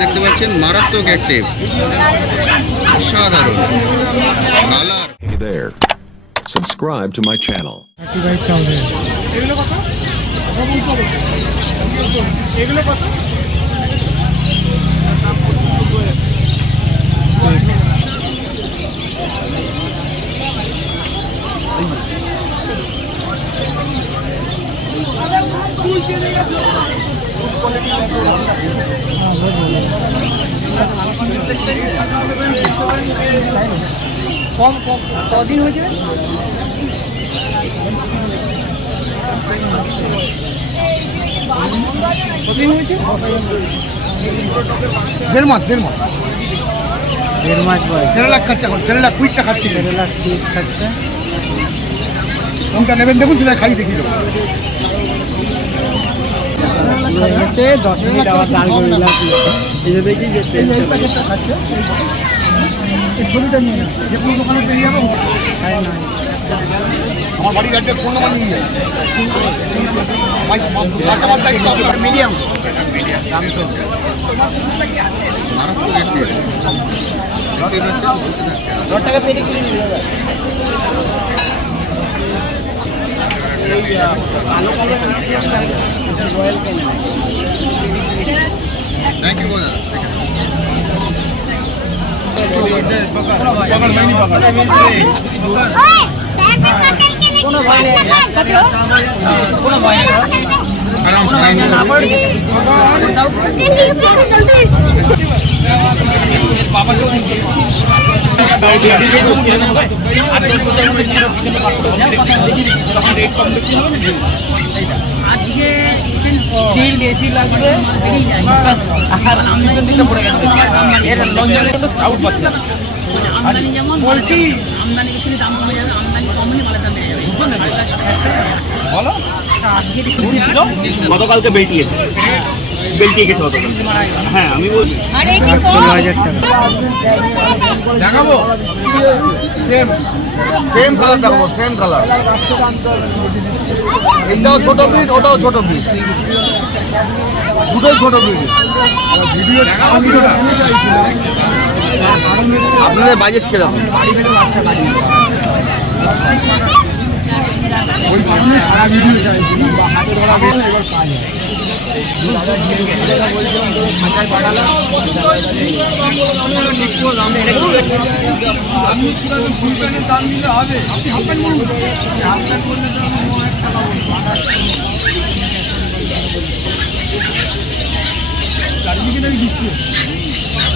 দেখতে পাচ্ছেন মারাত্মক অ্যাক্টিভ, অসাধারণ colour. Hey there. Subscribe to my channel. কম কম কদিন হয়েছে? কদিন হয়েছে? দেড় মাস বয়স। সেরেলাক খাচ্ছে, এখন সেরেলাক কুইকটা খাচ্ছে, সেরেলাক কুইক খাচ্ছে। কোনটা নেবেন দেখুন, সেটা খাই দেখি। 10 মিনিট আবার দাঁড় করে দিলাম, এই যে দেখি যে প্যাকেটটা খাচ্ছে। এই ছবিটা নিয়ে না, যে কোনো দোকানে পেয়ে যাবো। আমার বাড়ির অ্যাড্রেস ফোন নাম্বার নিয়ে যায়। বাচ্চা বাচ্চা মিডিয়াম দাম তো মারাত্মক অ্যাক্টিভ। 10 টাকা পেয়ে কিনে নিয়ে যাবে। আলো কাজে রয়্যাল কেন? থ্যাংক ইউ দাদা। কোনো ভয় নেই, কোনো ভয় নেই। আজকে সিল বেশি লাগবে আর আমদানি দিতে পড়ে গেছে। এর লঞ্চনে তো স্কাউট পাচ্ছে আমদানি, যেমন বলছি আমদানি বেশি দাম কমে যাবে, আমদানি কমনি মালের দাম বেড়ে যাবে। বলো আজকে ছিল গতকালকে বেল্টিয়েছে, বেল্টিয়ে গেছে গতকাল। হ্যাঁ আমি বলছি 16,000 টাকা দেখাবো। সেম কালার দেখাবো, সেম কালার। এইটাও ছোট ব্রিড, ওটাও ছোট ব্রিড, দুটোই ছোট ব্রিড। আপনাদের বাজেট কিরকম?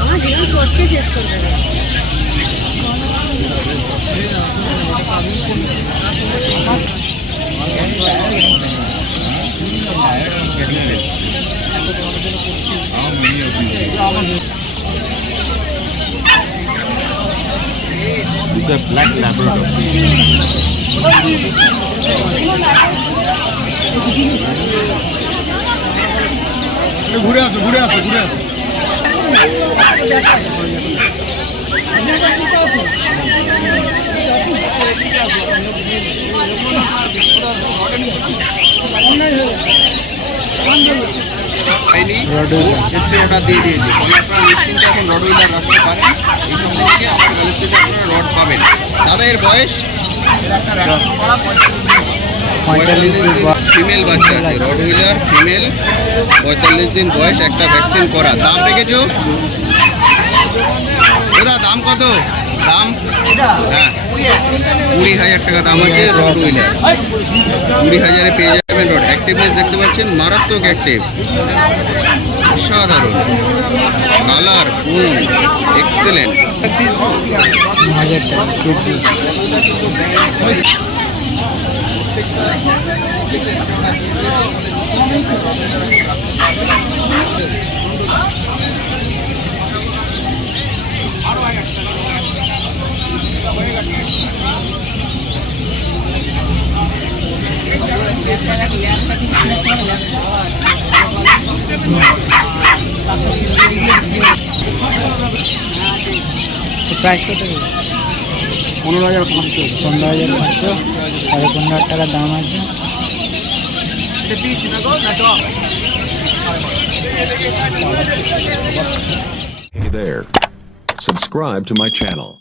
আমার জীবন সত্যি শেষ করবে। Black Labrador. ঘুরে আসো, ঘুরে আসো, ঘুরে আসো। অর্ডার দিয়ে দিয়েছি। আপনারা নিশ্চিন্তে এখন রড হুইলার রাখতে পারেন। এইখান থেকে আপনার গালিফ থেকে আপনারা রড পাবেন। দাদা এর বয়স 45 দিন। ফিমেল বাচ্চা আছে, রড হুইলার ফিমেল, 45 দিন বয়স, একটা ভ্যাকসিন করা। দাম রেখেছো দাদা? দাম কত? দাম হ্যাঁ 20,000 টাকা দাম আছে রড হুইলার। 20,000-এ পেয়ে যাবেন রড। অ্যাক্টিভনেস দেখতে পাচ্ছেন, মারাত্মক অ্যাক্টিভ, অসাধারণ কালার, ফুল এক্সেলেন্ট। প্রাইস কত? 15,500। 15,500, 15,500 টাকা দাম আছে। Hey there. Subscribe to my channel.